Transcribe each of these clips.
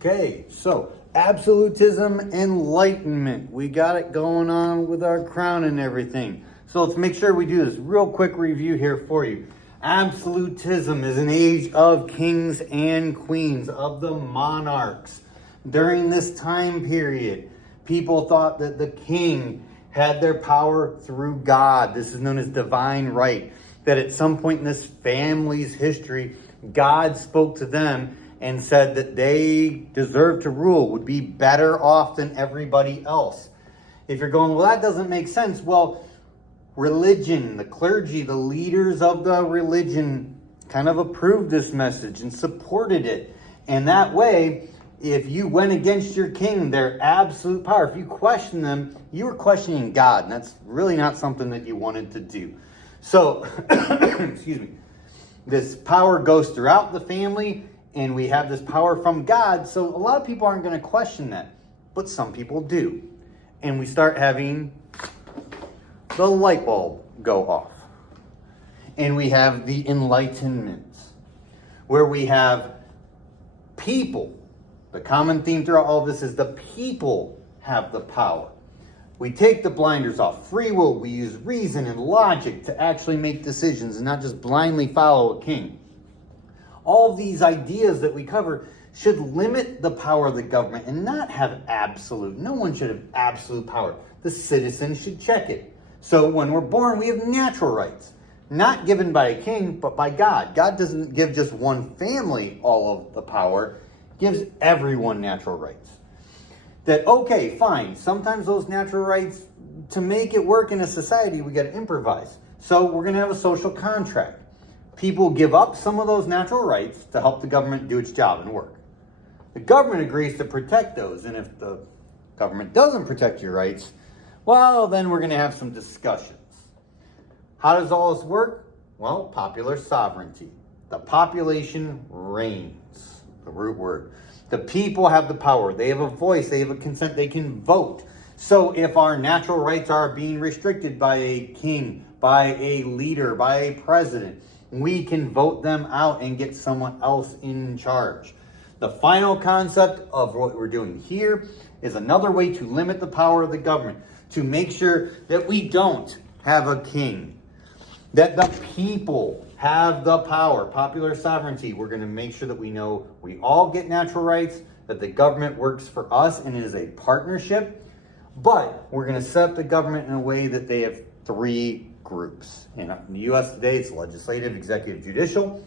Okay, so absolutism, enlightenment. We got it going on with our crown and everything. So let's make sure we do this real quick review here for you. Absolutism is an age of kings and queens, of the monarchs. During this time period, people thought that the king had their power through God. This is known as divine right. That at some point in this family's history, God spoke to them and said that they deserve to rule, would be better off than everybody else. If you're going, well, that doesn't make sense. Well, religion, the clergy, the leaders of the religion kind of approved this message and supported it. And that way, if you went against your king, their absolute power, if you question them, you were questioning God. And that's really not something that you wanted to do. So, excuse me, this power goes throughout the family, and we have this power from God. So a lot of people aren't going to question that, but some people do. And we start having the light bulb go off. And we have the Enlightenment, where we have people. The common theme throughout all of this is the people have the power. We take the blinders off. Free will, we use reason and logic to actually make decisions and not just blindly follow a king. All these ideas that we cover should limit the power of the government and not have absolute. No one should have absolute power. The citizens should check it. So when we're born, we have natural rights, not given by a king, but by God. God doesn't give just one family all of the power, he gives everyone natural rights. That, okay, fine, sometimes those natural rights, to make it work in a society, we got to improvise. So we're going to have a social contract. People give up some of those natural rights to help the government do its job and work. The government agrees to protect those, and if the government doesn't protect your rights, well, then we're going to have some discussions. How does all this work? Well, popular sovereignty. The population reigns, the root word. The people have the power. They have a voice. They have a consent. They can vote. So if our natural rights are being restricted by a king, by a leader, by a president, we can vote them out and get someone else in charge. The final concept of what we're doing here is another way to limit the power of the government, to make sure that we don't have a king, that the people have the power, popular sovereignty. We're going to make sure that we know we all get natural rights, that the government works for us and it is a partnership, but we're going to set up the government in a way that they have three groups. In the U.S. today, it's legislative, executive, judicial,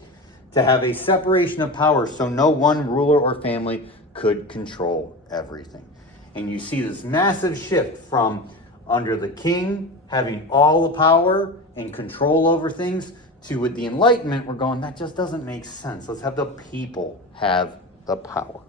to have a separation of power so no one ruler or family could control everything. And you see this massive shift from under the king having all the power and control over things to with the Enlightenment, we're going, that just doesn't make sense. Let's have the people have the power.